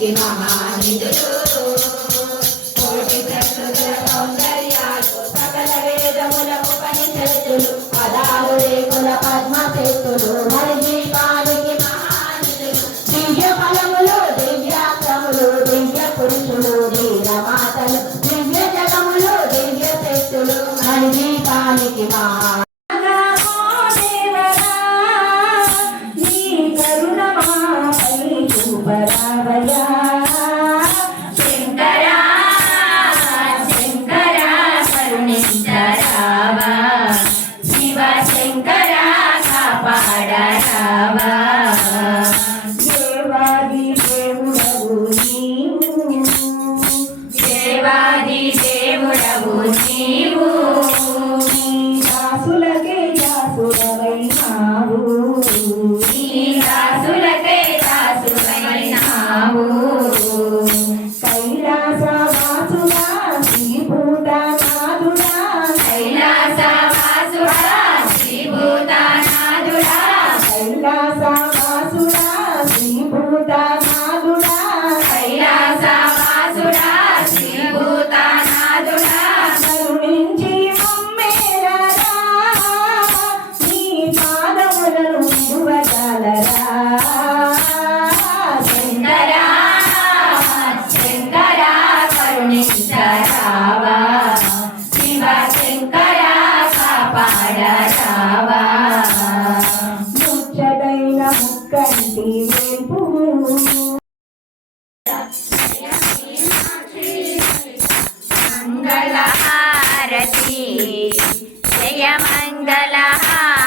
శివానికి మహానిధులు కోటి ప్రకృతుల సౌందర్యాలు సకల వేదముల ఉపనిషత్తులు పదాలు రేకుల పద్మశక్తులు హరిదీపానికి మహానిధులు దివ్య ఫలములు దివ్యాక్రములు దివ్య పురుషులు వీరమాతలు దివ్య జగములు దివ్య శక్తులు హరిదీపానికి మహా శంకరా శంకరా కరుణించరావా శివ శంకరా కాపాడరావా దేవాది దేవుడవు నీవు దేవాది దేవుడవు నీవు దాసులకే దాసుడవైనావు దాసులకే దాసుడవైనావు కైలాసవాసుడా శ్రీభూతనాథుడా కైలాసవాసుడా శ్రీభూతనాథుడా కైలాసవాసుడా శ్రీభూతనాథుడా కైలాసవాసుడా శ్రీభూతనాథుడా కరుణించి మమ్మేలరా నీ పాదములను విడువగలరా శంకరా శంకరా కరుణించరావా శివ శంకరా కాపాడరావా ముచ్చటైన ముక్కంటి వేపు మంగళహారతి జయ మంగళహారతి